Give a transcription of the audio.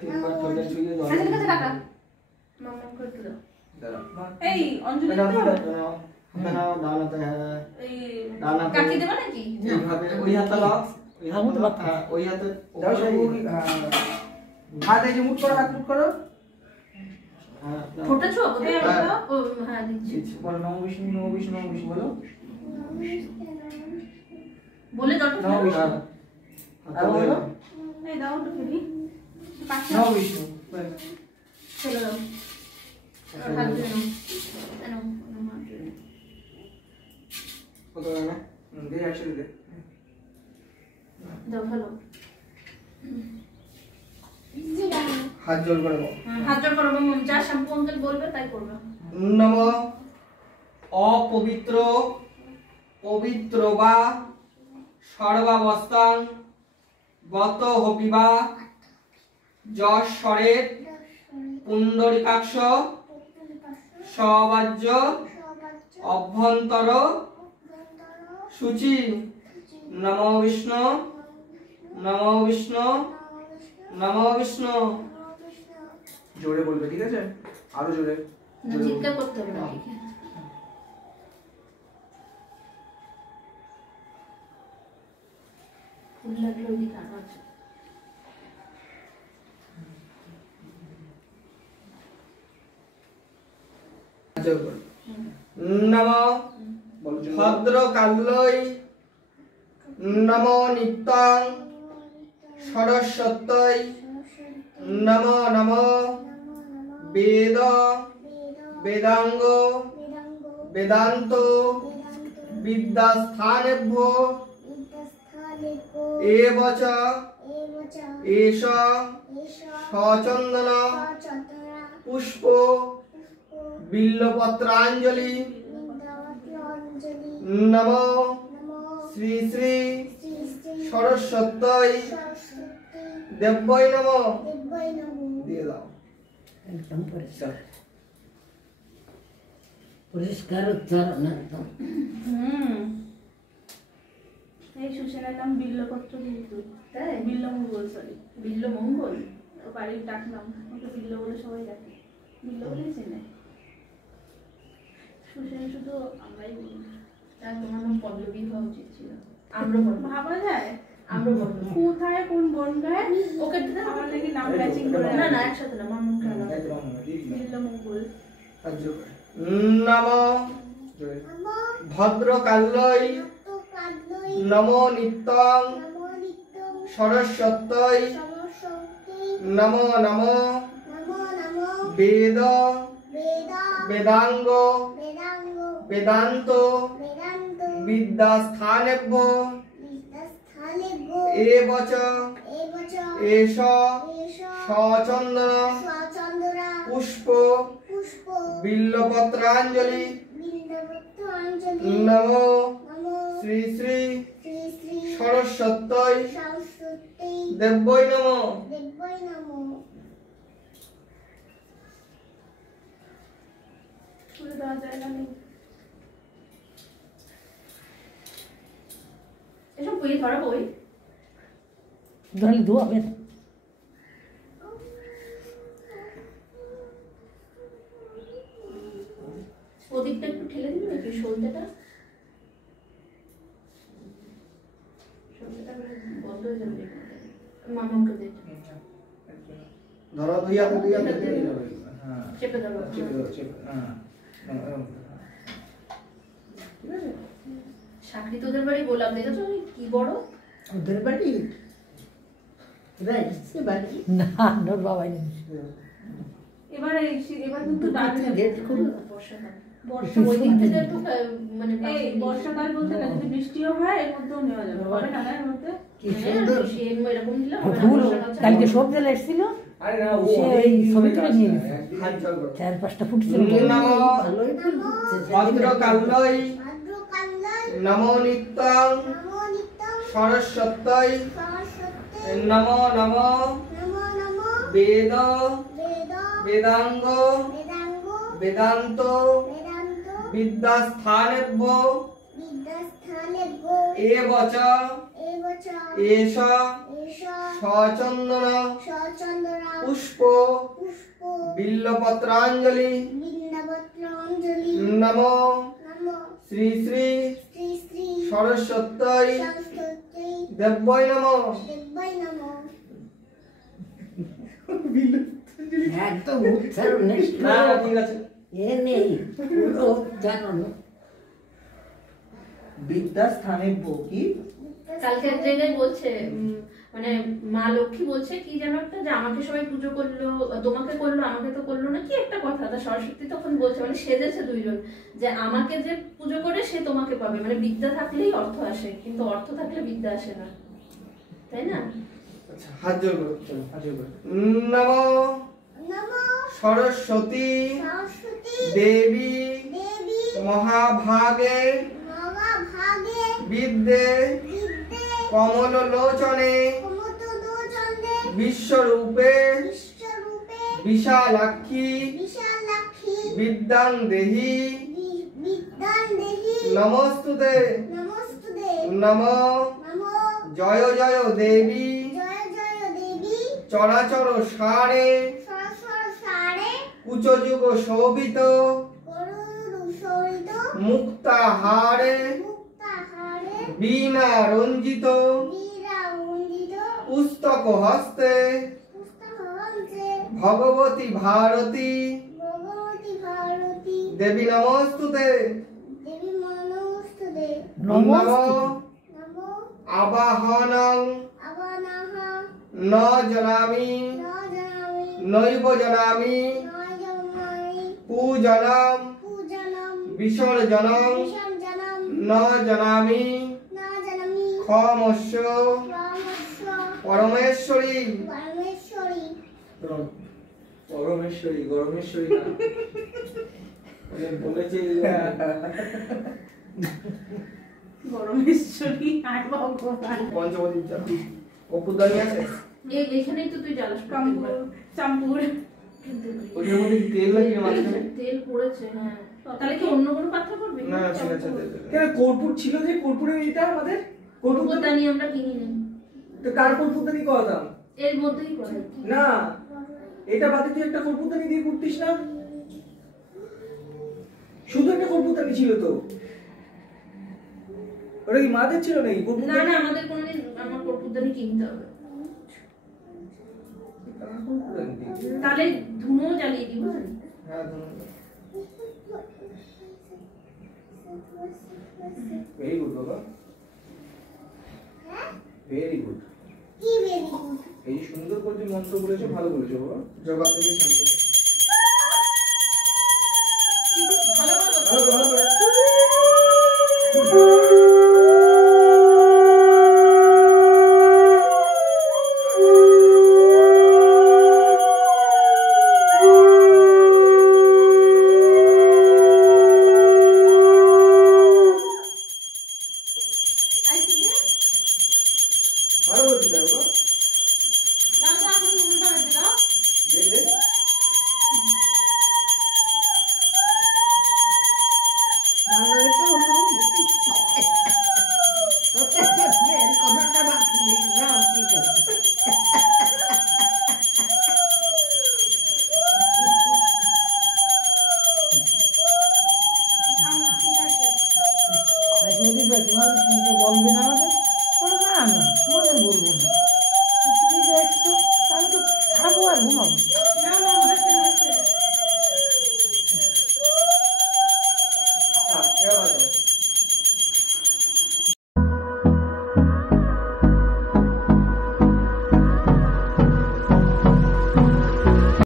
তিনবার ঠোঁটে ছুঁয়ে দাও। সাজের কাছে টাকা মাম্মা করে একটু দাও। এই অঞ্জলি তো নাও ডান হাতে হ্যাঁ এই ডান হাতে কাটি দেবা নাকি এইভাবে ওই হাতটা লাও ওই হাতে দাও সব হাত এই যে মুট করো, হাত মুট করো। হ্যাঁ ফোটা ছো ওকে হ্যাঁ। দাও ও হ্যাঁ দিচ্ছি বলো নমো বিষ্ণু নমো বিষ্ণু নমো বিষ্ণু বলো। বলে দরকার নমো বিষ্ণু আর বলো এই দাও তো ফেলি পাশে নমো বিষ্ণু। চলে দাও আর হাত ধরে নাও নাও কত না দে একসাথে দে। দাও ভালো হাত জোর করে দাও। হাত জোড় করো মাম্মা যা শ্যাম্পু আঙ্কেল বলবে তাই করবে নম অপবিত্র পবিত্র বা সর্বাবস্থাং গত হপিবা যশ্বরের পুণ্ডরিকাক্ষ সবাজ্য অভ্যন্তর শুচি নমো বিষ্ণু নমো বিষ্ণু নমো বিষ্ণু। জোরে বলবে ঠিক আছে, আরো জোরে। না চিৎকার করতে হবে না ঠিক আছে ফুল লাগলে ওইদিকে আনা আছে নম বলো জোরে। ভদ্র কাল্যই নম নিত্যং সরস্বত্যই নম নম বেদ বেদাঙ্গ বেদান্ত বিদ্যাস্থানেভ্যো এবচ এষ সচন্দন পুষ্প বিল্লপত্রাঞ্জলি নম শ্রী শ্রী সরস্বত্যই দেব্যৈ নম দিয়ে দাও। একদম পরিষ্কার পরিষ্কার উচ্চারণ একদম। এই সুসেনার নাম বিল্লপত্র কিন্তু তাই বিল্লমঙ্গল সরি বিল্ল মঙ্গল ও বাড়ির ডাক নাম ওকে বিল্ল বলে সবাই ডাকে বিল্ল বলেই চেনে সুসেন শুধু আমরাই বলি তার তোমার নাম পল্লবী হওয়া উচিত ছিল আমরা বলবো ভাবা যায় আমরা বলবো কোথায় কোন বনগায় ওকে দিতে হবে আমার নাকি নাম ম্যাচিং করে না না একসাথে না মাম্মাকে আলাদা বিল্লমঙ্গল নম ভদ্র কাল্যই নম নিত্যং সরস্বত্যই নম নম বেদ বেদাঙ্গ বেদান্ত বিদ্যাস্থানেভ্যো এবচ এষ সচন্দন পুষ্প বিল্লপত্রাঞ্জলি নম শ্রী শ্রী সরস্বত্যই দেব্যৈ নম। তুলে দেওয়া জায়গা নেই এসব বই ধরা বই ধরলে ধোয়াবে না। ওদিকটা একটু ঠেলে দিবি নাকি সলতেটা বন্ধ হয়ে যাবে মামাকে দে ধরো দুই হাতে হ্যাঁ চেপে ধরো চেপে দাও চেপে। হ্যাঁ ঠিক আছে। সাকরি তোদের বাড়ি গোলাপ দেখেছো কি বড় ওদের বাড়ি না ওর বাবাই নেই। এবার এবার কিন্তু দাঁড়িয়ে গেট খুলো। বর্ষাকাল বর্ষা ওই দিক থেকে একটু মানে এই বর্ষাকাল বলতে না যদি বৃষ্টিও হয় এর মধ্যেও নেওয়া যাবে হবে না এর মধ্যে কি সুন্দর এরকম দিলাম ফুল। কালকে সব জেলা এসেছিল, আরে না সে ওই ছবি তুলে নিয়ে গেছে। হাত জোর করো। 4-5টা ফুট ছিল। ভালোই ফুল ফুটছে। ভদ্র কাল্যই নম নিত্যং সরস্বত্যই নম নম বেদ বেদাঙ্গ বেদান্ত বিদ্যাস্থানেভ্যো এবচ এষ সচন্দন সচন্দনা পুষ্প পুষ্প বিল্লপত্রাঞ্জলি বিল্লপত্রাঞ্জলি নমো নমো শ্রী শ্রী শ্রী শ্রী সরস্বত্যই সরস্বতী দেব্যৈ নমো। দেবায় নমো। একদম উচ্চারণে না ঠিক আছে। এ নেই পুরো উচ্চারণ বিদ্যা স্থানে কি কালকে এক জায়গায় বলছে মানে মা লক্ষ্মী বলছে কি যেন একটা, যে আমাকে সবাই পুজো করলো, তোমাকে করলো, আমাকে তো করলো না, কি একটা কথা। তা সরস্বতী তখন বলছে, মানে সেজেছে দুইজন, যে আমাকে যে পুজো করে সে তোমাকে পাবে, মানে বিদ্যা থাকলেই অর্থ আসে, কিন্তু অর্থ থাকলে বিদ্যা আসে না, তাই না? আচ্ছা হাত জোর করো। চলো হাজির করো। নমো নমো সরস্বতী সরস্বতী দেবী দেবী মহাভাগে মহাভাগে বিদ্যে বিদ্যে কমললোচনে কুমুদলোচনে বিশ্বরূপে বিশ্বরূপে বিশালাক্ষী বিশালাক্ষী বিদ্যাং দেহি বিদ্যাং দেহি নমস্তুতে। নমস্তুতে নমো নমো জয় জয় দেবী জয় জয় দেবী চরাচর সারে সরস্বর সারে কুচযুগ শোভিত করুরু সরিত মুক্তাহারে মুক্তাহারে বীণা রঞ্জিত বীরা উন্দিত পুস্তক হস্তে পুস্তক হংসে ভগবতী ভারতী ভগবতী ভারতী দেবী নমস্তুতে। দেবী নমস্তুতে নমস্তে নমো আবাহনং আবানাহ ন জানামি নজামি নৈব জানামি নজামি পূজনম পূজনম বিসর্জনং বিসর্জনম ন জানামি নজামি ক্ষমস্য রামস্য পরমেশ্বরী। পরমেশ্বরী পরমেশ্বরী গরমেশ্বরী না বলেছে পরমেশ্বরী আর ভগবান। পঞ্চবতী কপুরদানি আছে এখানেই তো তুই জ্বালাস প্রত্যেকবার। চাম্পুর ওটার মধ্যে কি তেল লাগিয়ে মাঝখানে? তেল পড়েছে, হ্যাঁ। তাহলে কি অন্য কোনো পাত্র করবি? না ঠিক আছে দে, দে, দে। কেন কর্পূর ছিল যে কর্পূরের এটা আমাদের কর্পূর কর্পূরদানি আমরা কিনি নি, তো কার কর্পূরদানি করাতাম এর মধ্যেই করে। না এটা বাদে তুই একটা কর্পূরদানি দিয়ে করতিস না, শুধু একটা কর্পূরদানি ছিল তো, ওটা কি মাদের ছিল নাকি না কর্পূরদানি? না, আমাদের কোনোদিন আমার কর্পূরদানি কিনতে হবে, কার কর্পূরদানি দিয়ে? তাহলে ধুনো জ্বালিয়ে দিব। হ্যাঁ ধন্যবাদ। ভেরি গুড বাবা, ভেরি গুড। কি বেরি গুড এই সুন্দর করে যে মন্ত্র বলেছো, ভালো বলেছো বাবা। জগৎ থেকে শান্তি। ভালো ভালো ভালো ভালো ভালো। ভালো বলছি তাই বাবা। দাও তো, এখন উল্টা বেঁধে দাও। দে দে। বাংলায় তো কথাটা বাকি নেই না, ঠিক আছে। আর যদি তোমার তুমি তো বলবে না আমাদের, বলো না না তোমাদের বলবো না, তুমি যে এসছো আমি তো খাবো আর ঘুমাবো। না না, আমার